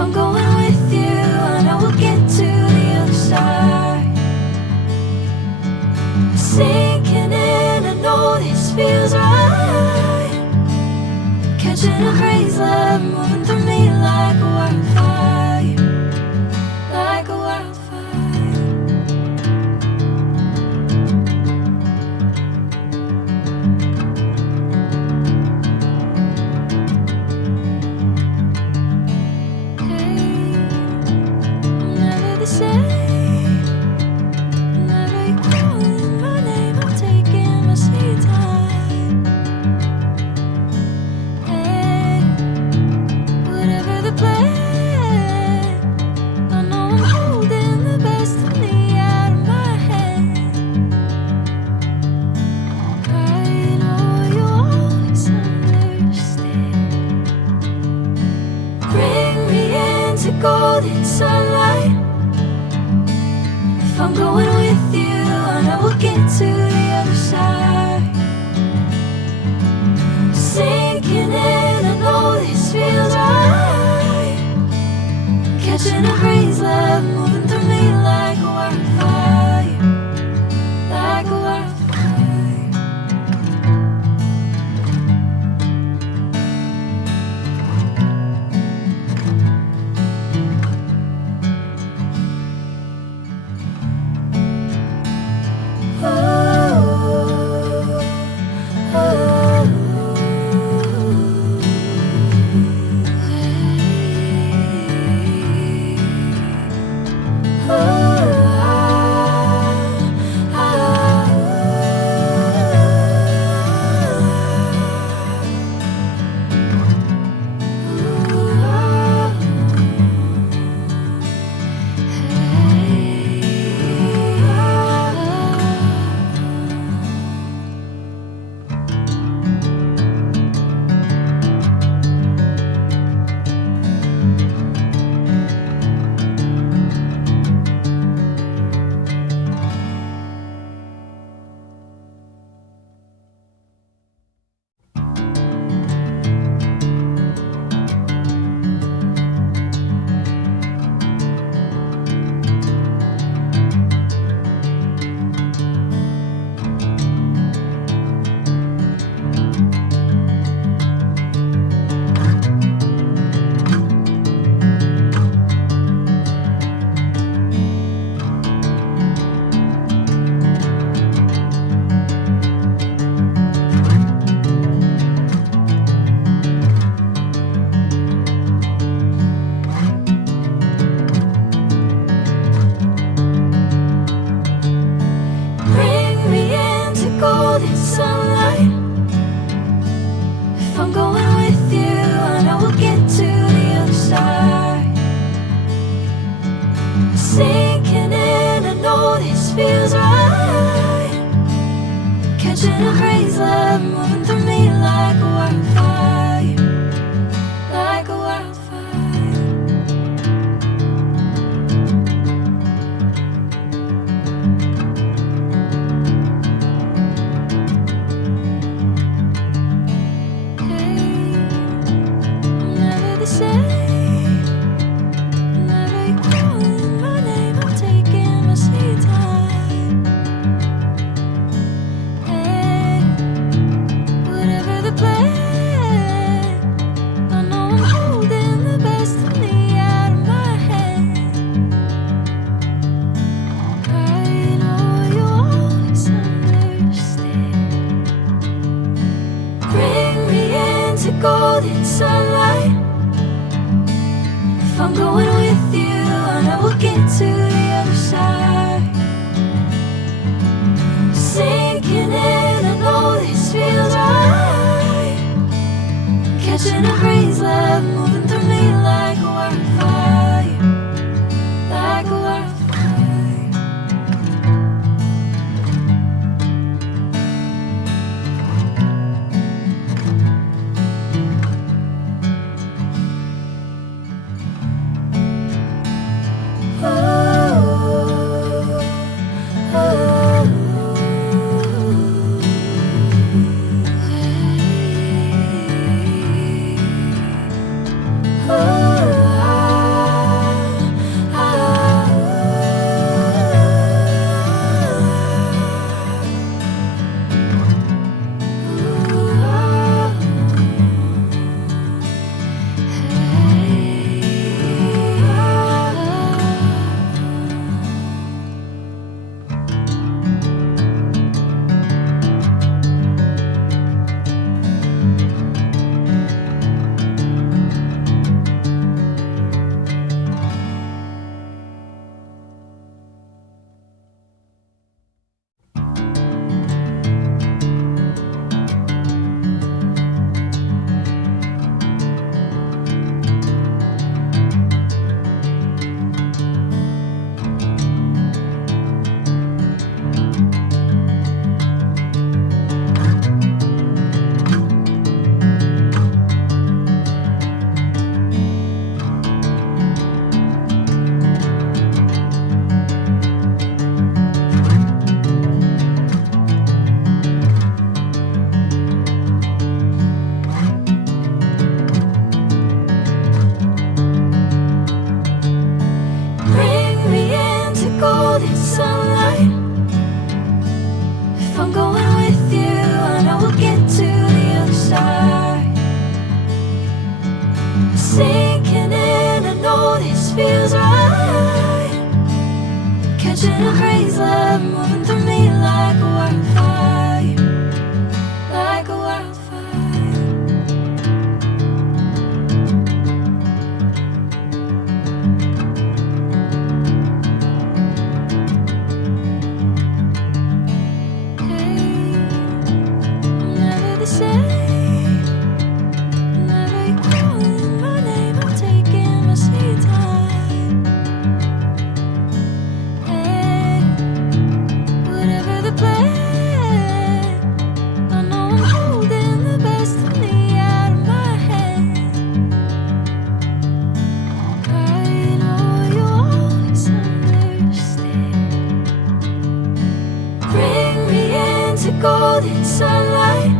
I'm going with you, I know we'll get to the other side. Sinking in, I know this feels right. Catching a crazy love, moving through me like a wildfire, like a wildfire. Golden sunlight. If I'm going with you, I know we'll get to the other side. Sinking in, I know this feels right. Catching a crazy love, moving through me like a wildfire, like a wildfire. Golden sunlight. If I'm going with you, I know we'll get to the other side. Sinking in, I know this feels right. Catching a crazy love, moving through me like a wildfire, like a wildfire. feels right. Catching a crazy love moving through me like a wildfire, like a wildfire. Hey, I'm never the same. Whenever you're calling my name, I'm taking my sweet time. Hey, whatever the plan, I know I'm holding the best of me out of my hand. I know you always understand. Bring me into golden sunlight.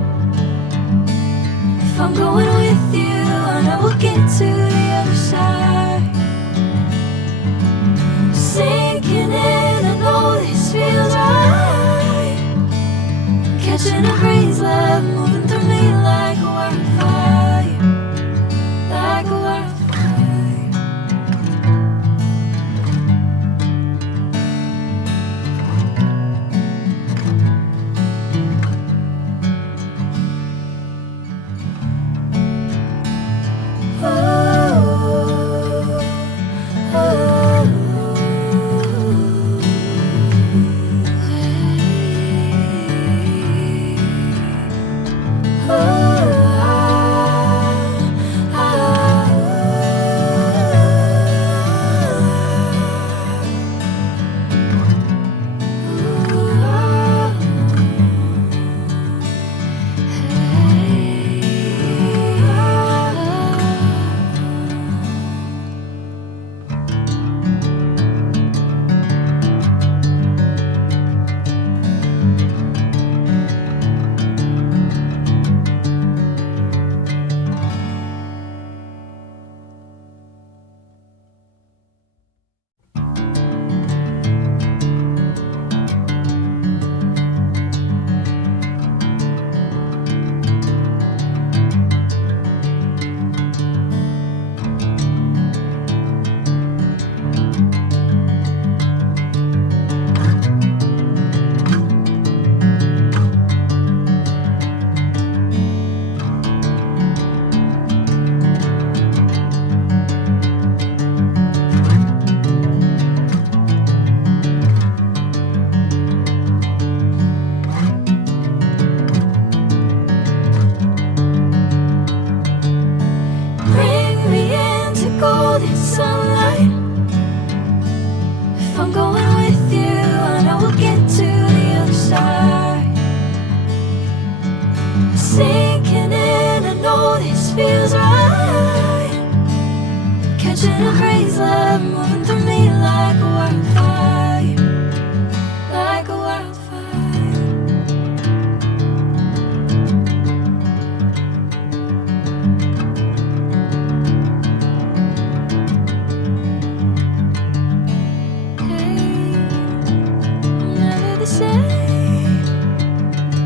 If I'm going with you, I know we'll get to the other side. Sinking in, I know this feels right. Catching a crazy love moving through me like a wildfire, like a wildfire. Bring me into golden sunlight. If I'm going with you, I know we'll get to the other side. Sinking in, I know this feels right. Catching a crazy love moving through me like a wildfire, like a wildfire. Hey, I'm never the same.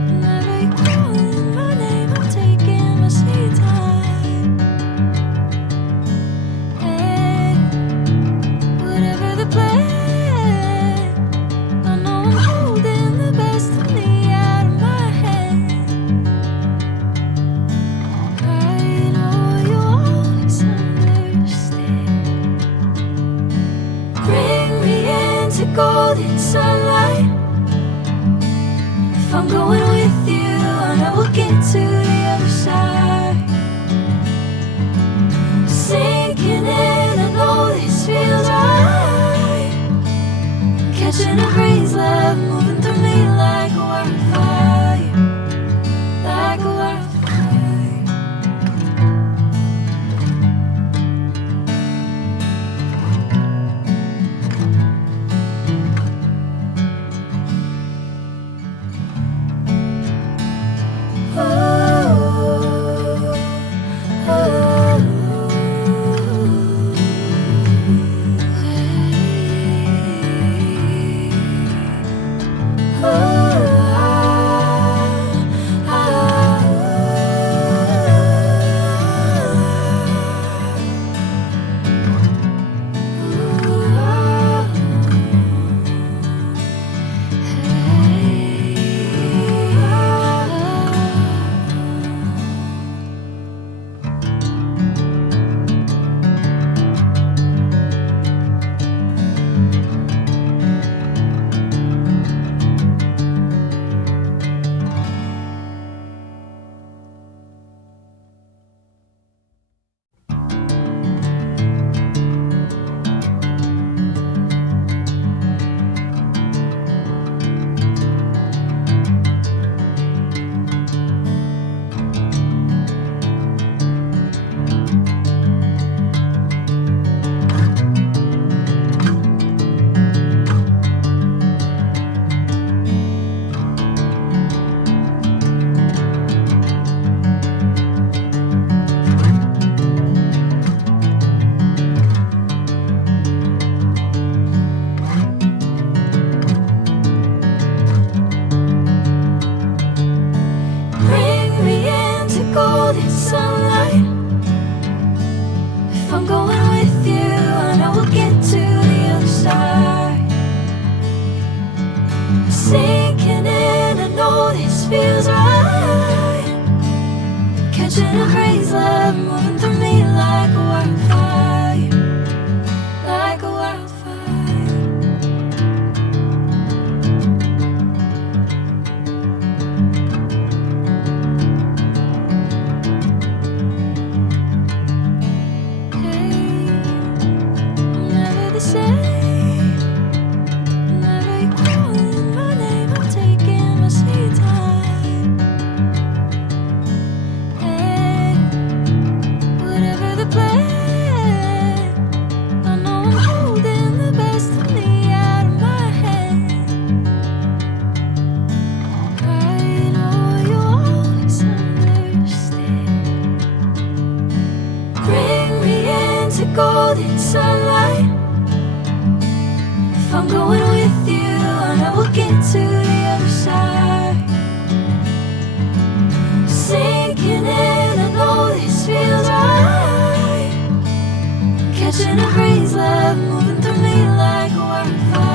Whenever you're calling my name, I'm taking my sweet time. Hey, whatever the plan, I know I'm holding the best of me out of my hand. I know you always understand. Bring me into golden sunlight. If I'm going with you, I know we'll get to the other side. Sinking in, I know this feels right. Catching a crazy love moving through me like a wildfire, like a wildfire. Catching a crazy love moving through me like a wildfire, like a wildfire. Hey, I'm never the same. Whenever you're calling my name, I'm taking my sweet time. Hey, whatever the plan, I know I'm holding the best of me out of my head. I know you always understand. Bring me into golden sunlight. If I'm going with you, I know we'll get to the other side. Sinking in, I know this feels right. Catching a crazy love moving through me like a wildfire.